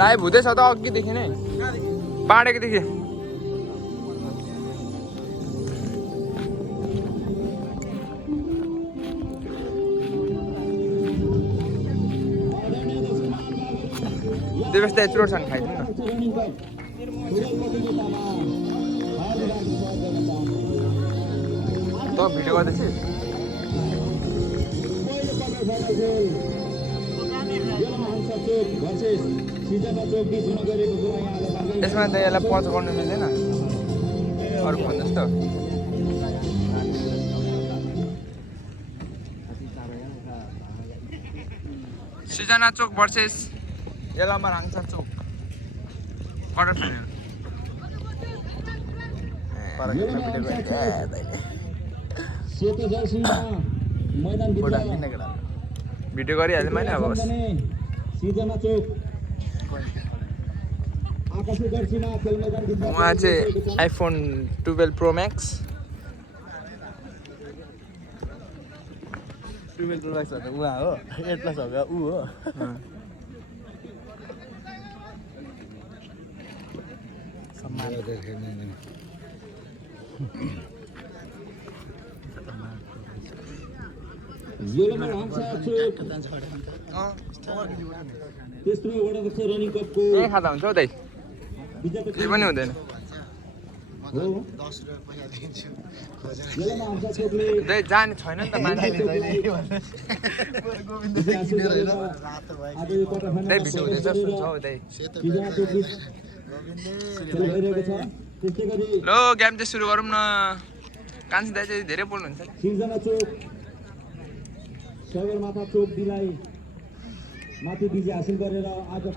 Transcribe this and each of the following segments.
Live हुँदैछ त अघिदेखि नै पाडेकोदेखि त्यही यस्तो चुरोटसँग खाइदिउँ न त भिडियो गर्दैछस् यसमा त यसलाई पच गर्नु मिल्दैन अरू भन्नुहोस् त सृजना चोक भर्सेस यलामा राङछा चोक क्वार्टर फाइनल भिडियो गरिहाल्यो मैले अब उहाँ चाहिँ iPhone 12 pro Max 12 pro Max भन्दा उहाँ हो 8 प्लस हो ऊ हो यही खाँदा हुन्छ हौ दाइ केही पनि हुँदैन दाइ जाने छैन नि त मान्छे दाइ भिडियो हुँदैछ सुन्छ हौ दाइ ल गेम चाहिँ सुरु गरौँ न कान्छी दाइ चाहिँ धेरै बोल्नुहुन्छ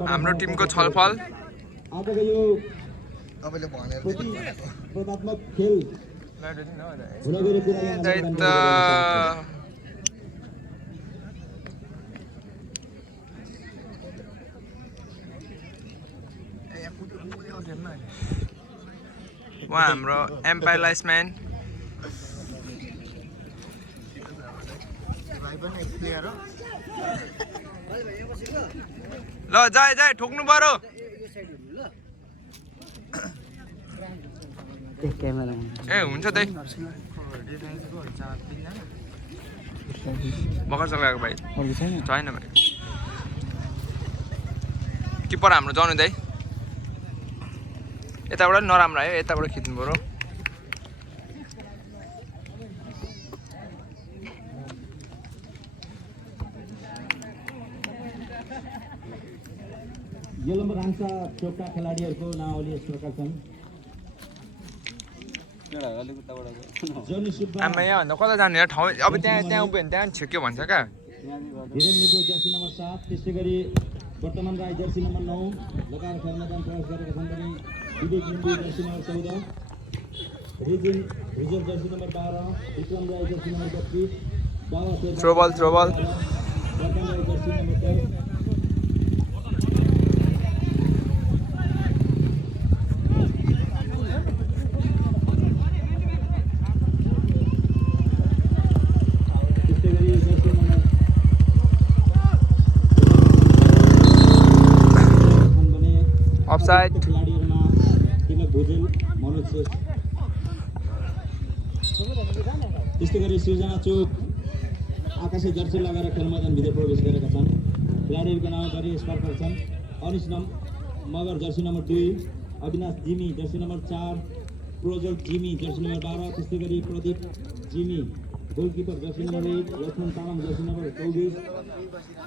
हाम्रो टिमको छलफल आजको यो तपाईले भनेर प्रतिस्पर्धात्मक खेल हुन गएको कुरा उहाँ हाम्रो एम्पायर लाइसम्यान ल जाए जाए ठोक्नु पर्यो ए हुन्छ दाइ भर्खर चलाएको भाइ छैन भाइ किपर हाम्रो जानु दाइ यताबाट नराम्रो आयो यताबाट खिच्नु पर्यो येलोमा राङछा चोकका खेलाडीहरूको नाउँले यस प्रकार छन् आमा यहाँभन्दा कता जाने ठाउँ अब त्यहाँ उभियो भने त्यहाँ छेक्यो भन्छ क्या धीरेन लिम्बू जर्सी नम्बर 7 त्यसै गरी वर्तमान राई जर्सी नम्बर 9 लगाएर खेल मैदान प्रवेश गरेका छन् भने Vivek Limbu jersey number 14 Rijan jersey number 12 Bikram Rai jersey number 32 बाबा थ्रोबल वर्तमान राई जर्सी नम्बर 10 अफसाइड खेलाडीहरुमा तिलक भोजेल मनोज श्रेष्ठ त्यस्तै गरी सृजना चोक आकाशे जर्सी लगाएर खेल मैदान भित्र प्रवेश गरेका छन् खेलाडीहरुको नाम गरी यस प्रकार छन् Anish Magar jersey number 2 Abinash Jimi jersey number 4 Projal Jimi jersey number 12 त्यस्तै गरी Pradeep Jimi goalkeeper jersey number 1 Laxman Tamang jersey number 24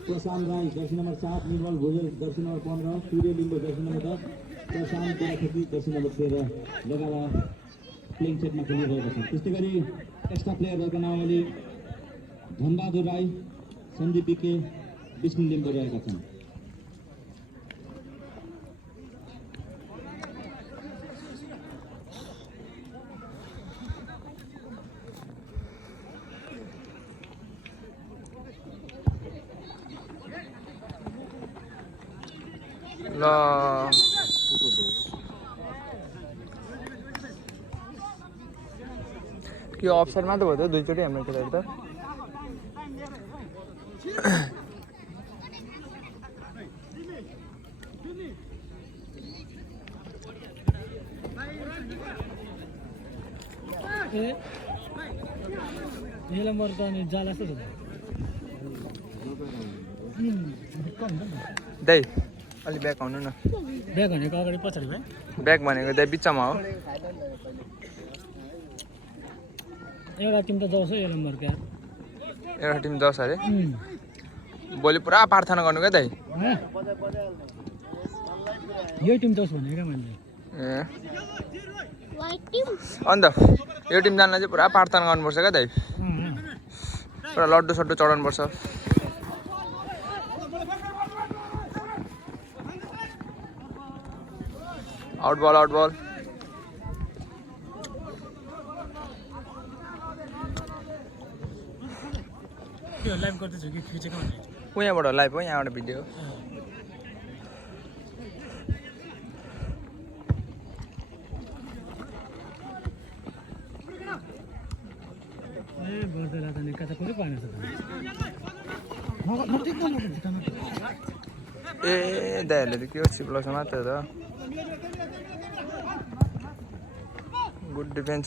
Prashant Rai jersey number 7 Nirmal Bhojel jersey number 15 Surya Limbu jersey number 10 Prashant Budhakheti jersey number 13 लगातार प्लेइङ सेटमा खेलिरहेका छन् त्यस्तै गरी एक्स्ट्रा प्लेयरहरूको नामले धनबहादुर राई सन्दीप बिके विष्णु लिम्बू रहेका छन् ल के अफसाइड मात्र भयो त दुईचोटि हाम्रो खेलाडी त यसलाई मर्छ अनि जाला जस्तो छ दाइ अलि ब्याक आउनु न ब्याग भनेको अगाडि पछाडि भाइ ब्याक भनेको दाइ बिचमा हो एउटा टिम त जाउँछ यसलाई मर्क यार एउटा टिम जाओस् अरे भोलि पुरा प्रार्थना गर्नु क्या दाइ यो टिम जाओस् भनेको क्या मैले ए अन्त यो टिम जान चाहिँ पुरा प्रार्थना गर्नुपर्छ क्या दाइ पुरा लड्डु सड्डु चढाउनुपर्छ आउट बल त्यो लाइभ गर्दैछु कि खिचेको भने यहाँबाट लाइभ हो यहाँबाट भिडियो ए गर्दै लाँदा नि कता कुनै पाएन ए दाइहरूले त के हो चिप्लाउँछ मात्र त गुड डिफेन्स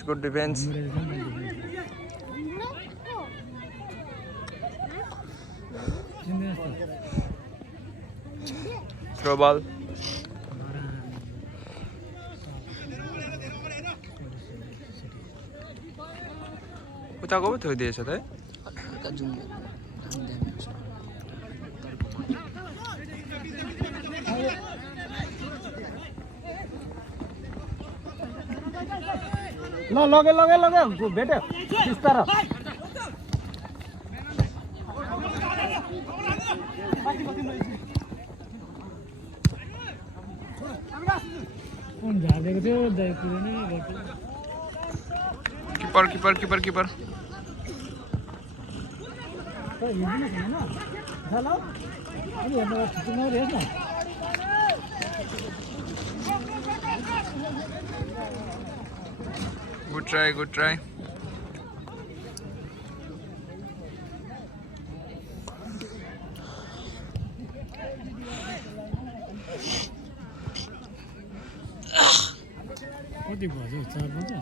थ्रो बल उताको पो थोइदिएछ त है ल लगे भेट्यो बिस्तारो फोन झारेको थियो दाइ कुरो नै गर्थ्यो किपर हिँड्नु छैन ल अनि हेर्नु छिटो हेर्नु गुड ट्राई कति बज्यो 4 बज्यो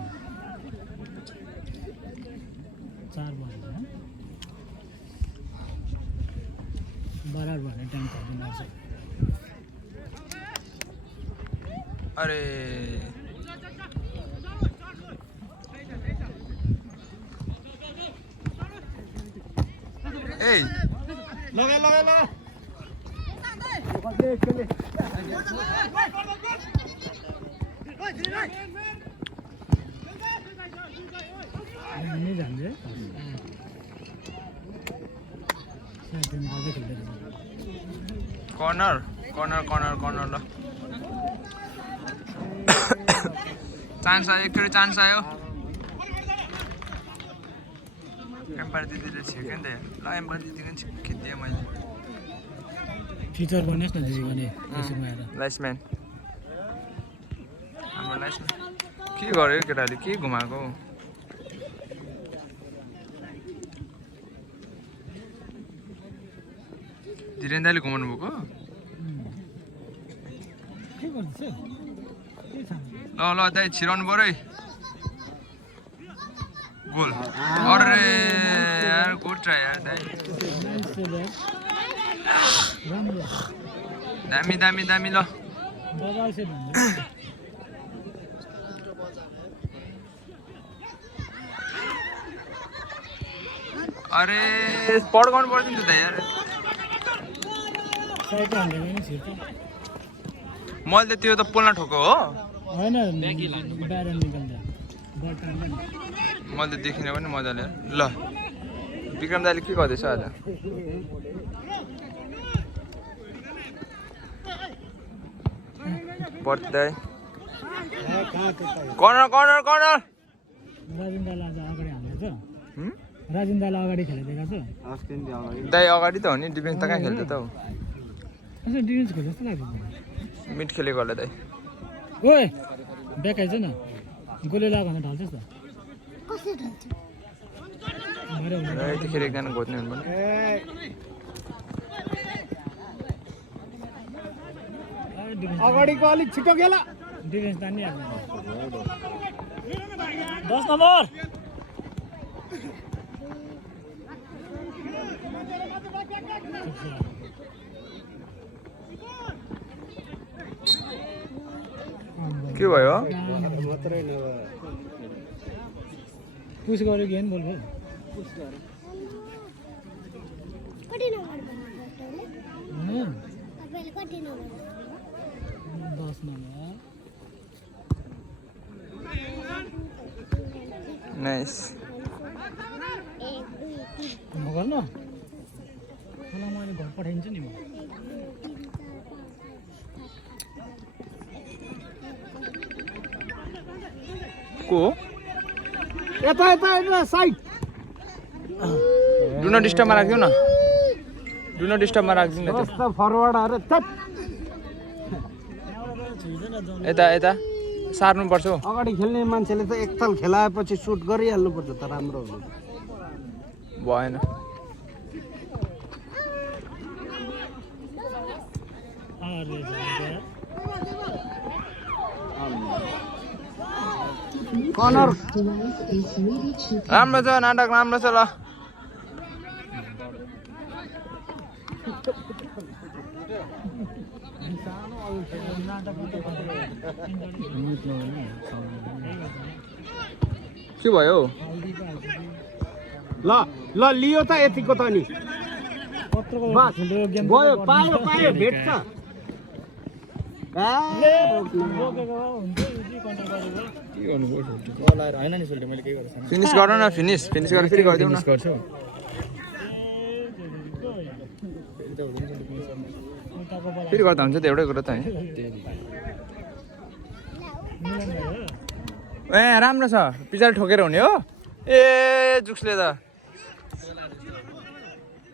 4 बज्यो बराबर भन्ने टाइम पर्दैन रहेछ अरे ए लगे नहीं जाने कर्नर ल चान्स आयो एकचोटि चान्स आयो एम्पायर दिदीले छिर्क्यो नि त ल एम्पायर दिदीको नि खिचिदिएँ मैले फिचर बनाइस् न दिदी भने लाइसम्यान हाम्रो लाइसम्यान के गर्यो केटाले के घुमाएको धीरेन दाइले घुमाउनु भएको ल दाइ छिराउनु पऱ्यो है गोल अरे यार गुड ट्राई यार दाइ दामी ल अरे पड्काउनु पर्छ नि त यार मैले त त्यो त पोल्न ठोको हो मैले त देखिनँ पनि मजाले ल विक्रम दाइले के गर्दैछ आज बर्थडे कर्नर राजिन दाइलाई अगाडि खेलेको छ दाइ अगाडि त हो नि डिफेन्स त कहाँ खेल्थ्यो त डिफेन्स खेल्छ जस्तो लाग्यो मिड खेलेको होला दाइ ओए ब्याक आइज न गोली लाग्यो भने ढल्छस् त यतिखेर एकजना घोज्ने हुनु पर्ने अगाडिको अलिक छिटो गेला डिफेन्स तान्ने 10 नम्बर के भयो पुस गर्यो कि बोल भयो कति नम्बर तपाईले कति नम्बर 10 नम्बर नाइस म गर्न होला मैले घर पठाइदिन्छु नि म को यता यता यता साइड डु नट डिस्टर्बमा राखिदिउ न डु नट डिस्टर्बमा राखिदिनु न जस्तो फरवर्ड अरे तत यता यता सार्नु पर्छ हौ अगाडि खेल्ने मान्छेले त एकताल खेलाएपछि सुट गरिहाल्नु पर्छ त राम्रो हो भएन अरे कर्नर राम्रो छ नाटक राम्रो छ ल के भयो ल ल लियो त यतिको त नि बस गयो पायो पायो भेट्छ फिनिस गर न फिनिस गरेर फेरि गरिदेऊ न फेरि गर्दा हुन्छ त एउटै कुरो त है ए राम्रो छ पछाडि ठोकेर हुने हो ए जुक्सले त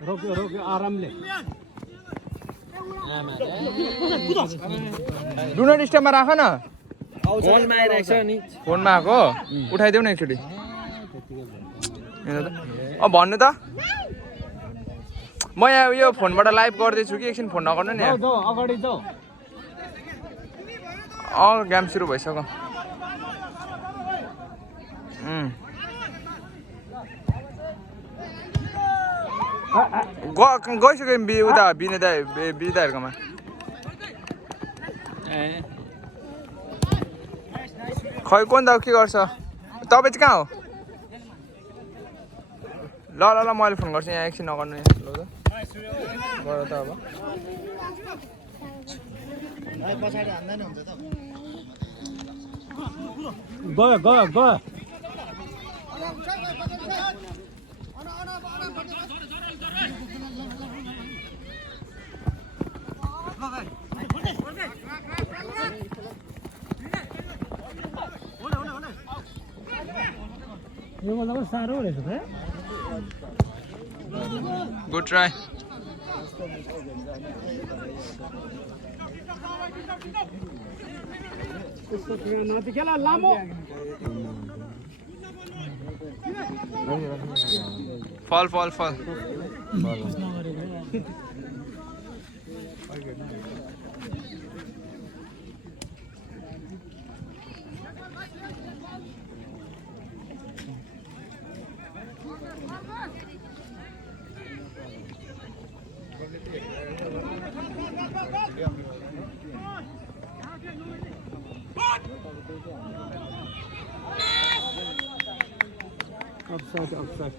रोक्यो रोक्यो आरामले डु नट डिस्टर्बमा राख न फोनमा आएको उठाइदेऊ न एकचोटि अब भन्नु त म यहाँ यो फोनबाट लाइभ गर्दैछु कि एकछिन फोन नगर्नु नि जाऊ अगाडि जाऊ गेम सुरु भइसक्यो गइसक्यो उता विनिताहरूकोमा खै कोन त के गर्छ तपाईँ चाहिँ कहाँ हो ल ल ल मैले फोन गर्छु यहाँ एकछिन नगर्नु ल त गर त अब गयो गयो गयो यो मतलब साह्रो रहेछ त गुड ट्राई खेला लामो फल फल फल Offside, offside.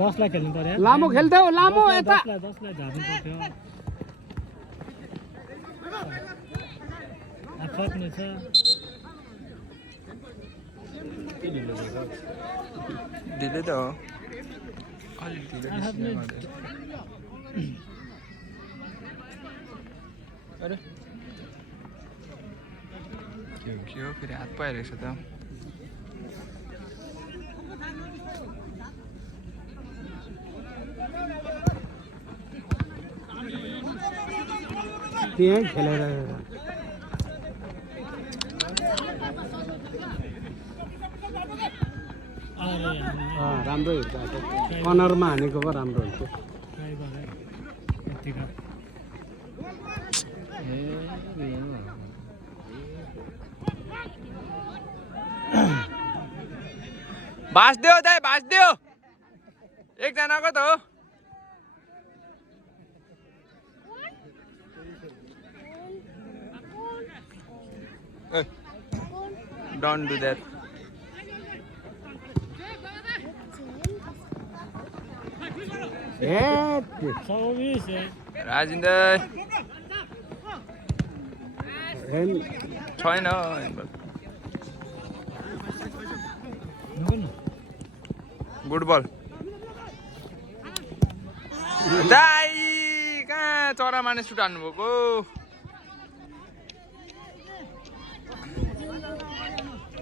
दसलाई खेल्नु पर्यो लामो खेल्थ्यौ लामो यता 10लाई झार्नु पर्थ्यो सक्ने छ ढिलै त हो अलिक ढिलो अरे के हो फेरि हात पाइरहेको छ त त्यही खेलेर राम्रो हिर्का कर्नरमा हानेको पो राम्रो हुन्छ भाँच्दियो दाइ भाँच्दियो एकजनाको त हो डोन्ट डु द्याट राजिन्द्र छैन गुड बल दाइ कहाँ चरा माने सुट हान्नुभएको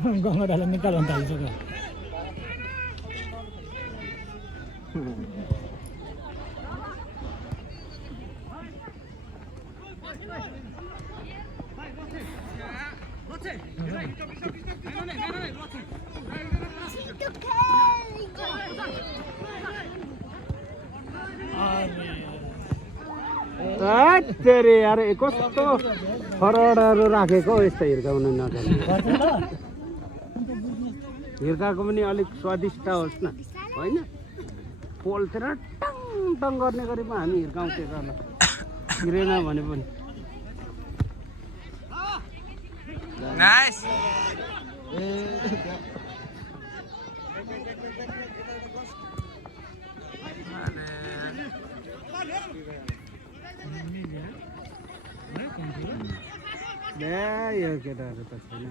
गङ्गाडालाई निकाल भन्दा हालिसक्यो तेरे यार कस्तो फरडहरू राखेको यस्तो हिर्काउनु नजाने हिर्काएको पनि अलिक स्वादिष्ट होस् न होइन पोलतिर टङ टङ गर्ने गरी पो हामी हिर्काउँथ्यो र हिँडेन भने पनि नाइस यो केटाहरू त छैन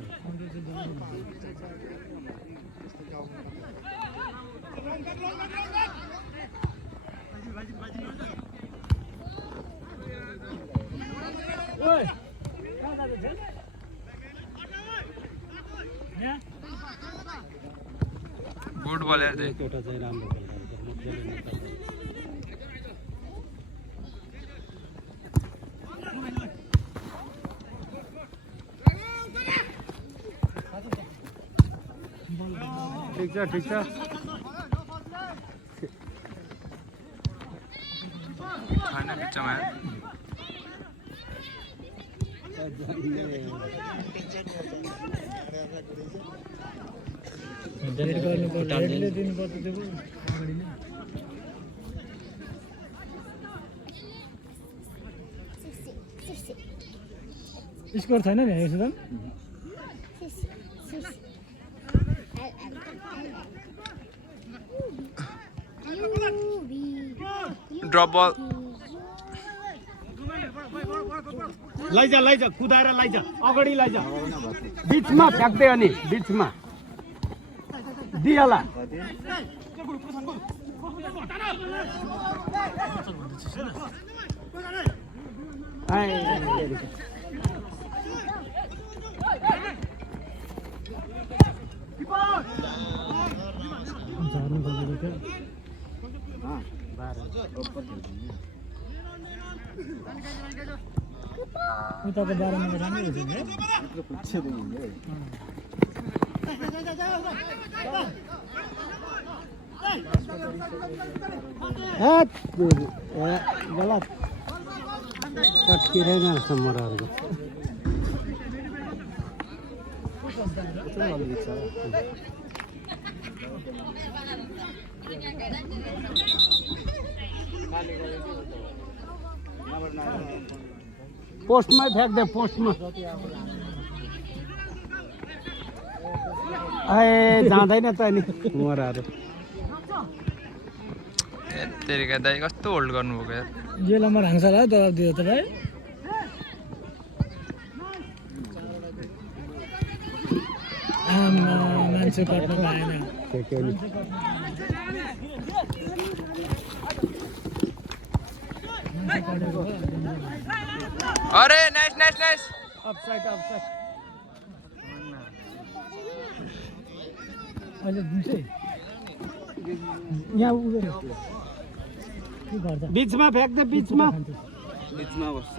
गुड बल यार केटा चाहिँ राम्रो ठिक छ छैन बिचमा स्कोर छैन नि यसो ड्रप बल लैजा कुदाएर लैजा अगाडि लैजा बिचमा फ्याक्दै अनि बिचमा दियाला उताको 12 नम्बर राम्रो हुन्छ नि गलत चटकिरहेन समरहरूको पोस्टमै फ्याँक्दे पोस्टमा जाँदैन त नि मोराहरू तेरिका दाइ कस्तो होल्ड गर्नुभएको यार जेलमा हान्छ होला दबाब दियो त भाइ मान्छे कट्नु पाएन अरे नाइस नाइस नाइस अपसाइड अहिले दिन्छ यहाँ उयो के गर्छ बिचमा फ्याँक्दे बिचमा बिचमा बस्छ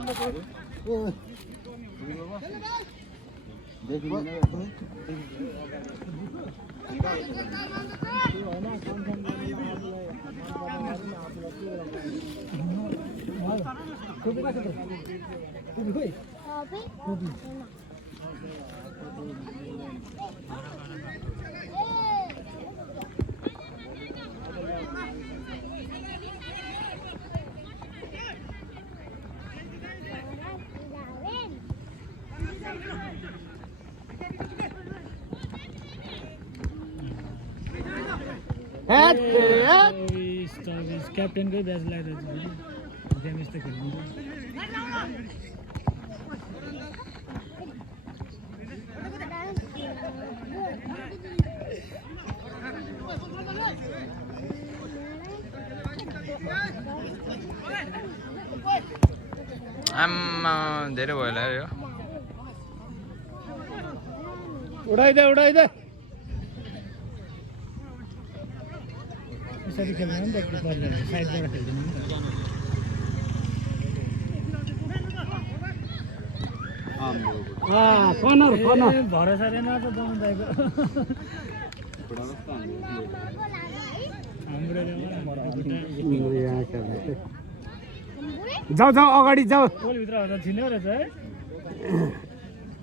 क्याप्टेनकै ब्याच लगाइरहेको छु गेम यस्तो खेल्नु आम्मा धेरै भयो होला यो उडाइदे यसरी खेल्दैन नि त किपरले साइडबाट खेल्दैन नि कर्नर भरोसा रहेन त दम दाइको जाऊ अगाडि जाऊ गोलभित्र हुँदा छिन्यो रहेछ है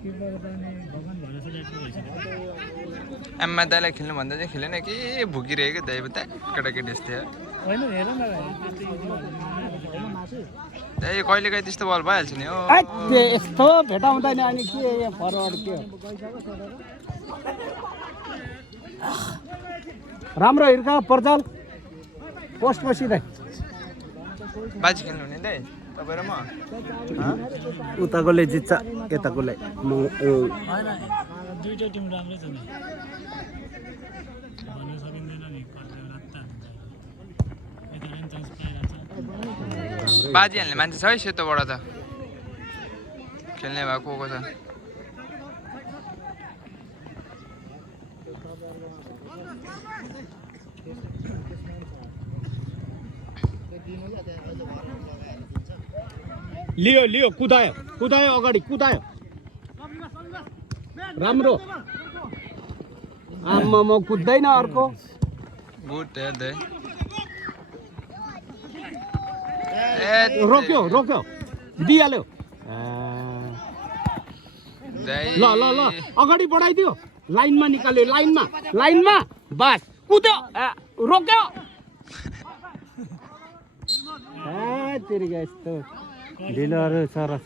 किपर त अनि भगवान भरोसा टाइपको भइसक्यो आम्मा दाइलाई खेल्नु भन्दा चाहिँ खेलेन कि भुकिरहेको दाइ त केटाकेटी जस्तै होइन हेर न दाइ कहिले काहीँ त्यस्तो बल भइहाल्छ नि हो यस्तो भेटाउँदैन अनि के फरवर्ड के राम्रो हिर्का पर्चाल पोस्ट बसिँदै बाजी खेल्नु हुने दाइ तपाईँ र म उताकोले जित्छ यताकोले होइन दुईटै टिम राम्रै छ नि भन्न सकिँदैन नि कतिवटा रात यता पनि चान्स पाइरहेको छ बाजी हाल्ने मान्छे छ है सेतोबाट त खेल्ने भएको को छ लियो कुदायो अगाडि कुदायो राम्रो आम्मा म कुद्दैन अर्को गुड दाइ रोक्यो दिइहाल्यो ल अगाडि बढाइदियो लाइनमा निकाल्यो लाइनमा बस कुद्यो रोक्यो तिर्गा यस्तो ढिलोहरू सरस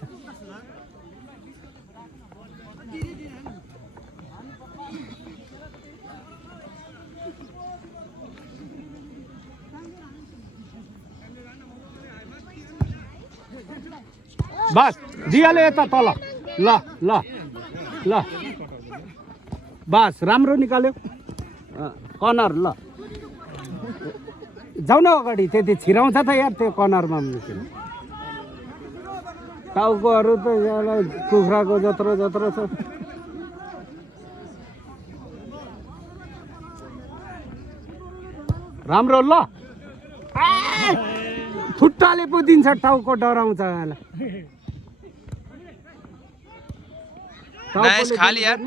बस दिइहाल्यो यता तल ल बस राम्रो निकाल्यो कर्नर ल जाऊ न अगाडि त्यति छिराउँछ त यार त्यो कर्नरमा टाउकोहरू त कुखुराको जत्रो छ राम्रो ल खुट्टाले पो दिन्छ टाउको डराउँछ नाइस खाली यार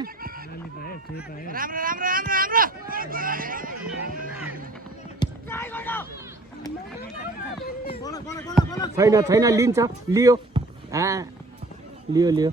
छैन लिन्छ लियो लियो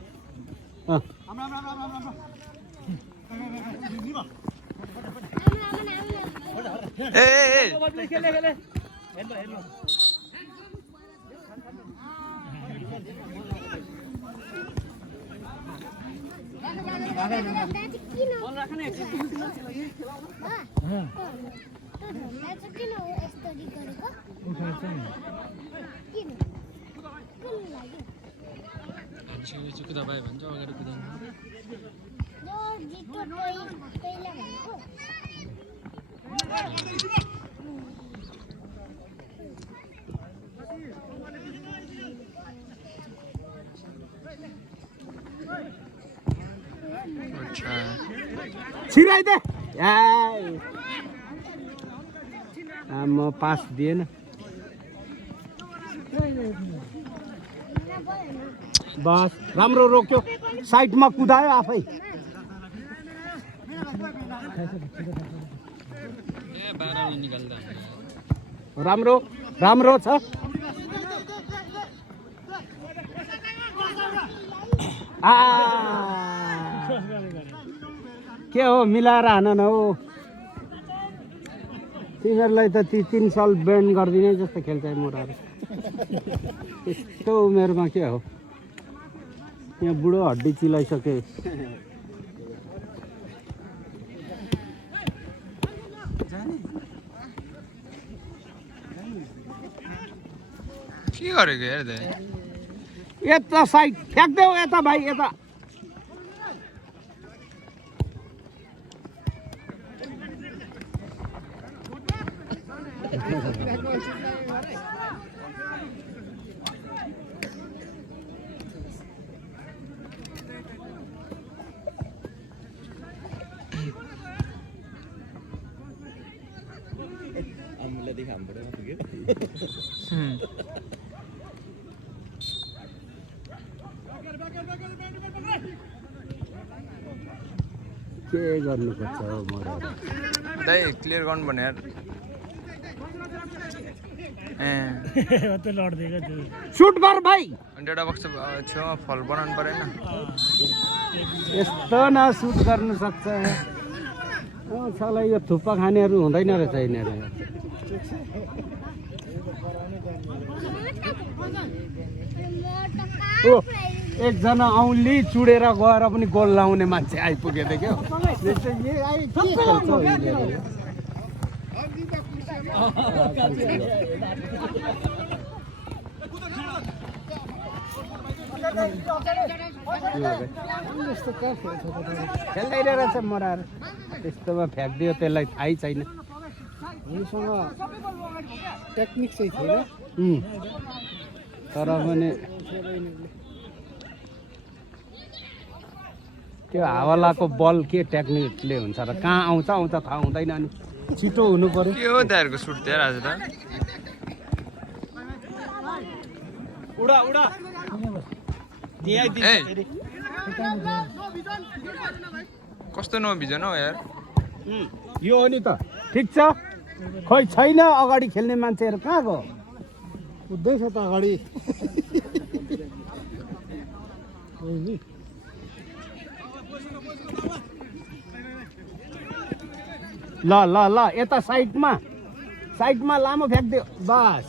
कुदा भयो भन्छ अगाडि कुदाउनु छिराइदे म पास दिएन बस राम्रो रोक्यो साइडमा कुदायो आफै राम्रो राम्रो छ के हो मिलाएर हान न हो तिमीहरूलाई त ती 3 साल ब्यान्ड गरिदिने जस्तो खेल्छ मोटाहरू यस्तो उमेरमा के हो यहाँ बुढो हड्डी चिलाइसके के गरेको हेर्दै यता साइड फ्याँक्देऊ यता भाइ यता के गर्नुपर्छ हो मोरा दाइ क्लियर गर्नु भने यार त्यो लड्दिएको त्यो सुट गर भाइ अनि डेटा बक्स छेउमा फल बनाउनु परेन यस्तो न सुट गर्नु सक्छ साला यो थुक्पा खानेहरू हुँदैन रहेछ यिनीहरू ओ एकजना औँली चुडेर गएर पनि गोल लाउने मान्छे आइपुगे थियो क्या खेल्दै रहेछ मराएर त्यस्तोमा फ्याँकिदियो त्यसलाई थाहै छैन हामीसँग टेक्निक चाहिँ थिएन तर पनि त्यो हावालाको बल के टेक्निकले हुन्छ र कहाँ आउँछ थाहा हुँदैन अनि छिटो हुनु पर्यो के हो दाइहरूको सुट थियो आज त उडा उडा कस्तो नबिजन हौ यार यो हो नि त ठिक छ खै छैन अगाडि खेल्ने मान्छेहरू कहाँ गयो कुद्दैछ त अगाडि ल ल ल यता साइडमा लामो फ्याँक्दियो बस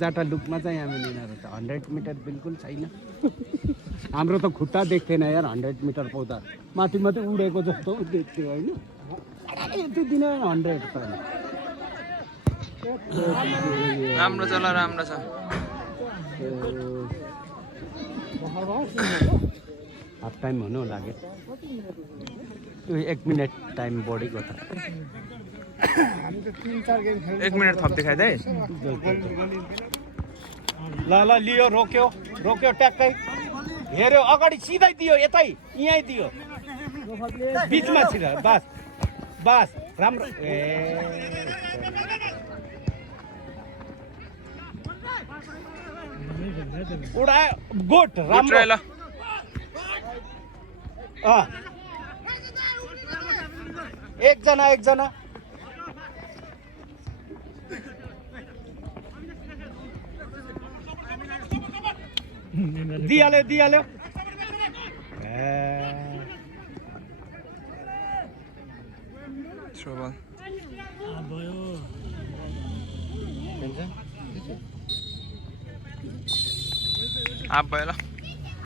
जाटा लुकमा चाहिँ हामी यिनीहरू छ 100 मिटर बिल्कुल छैन हाम्रो त खुट्टा देख्थेन यार 100 मिटर पौधा माथि माथि उडेको जस्तो देख्थ्यो होइन यति दिन 100 त राम्रो छ ल राम्रो छ हाफ टाइम हुनु लाग्यो 1 मिनट टाइम बढेको त 1 मिनट थप देखाइदिए ल ल लियो रोक्यो ट्याक्कै हेऱ्यो अगाडि सिधै दियो यतै यहीँ दियो बिचमा छिर बस राम्रो उडायो गोट राम्रो ल एकजना दिइहाल्यो भयो आप भयो ल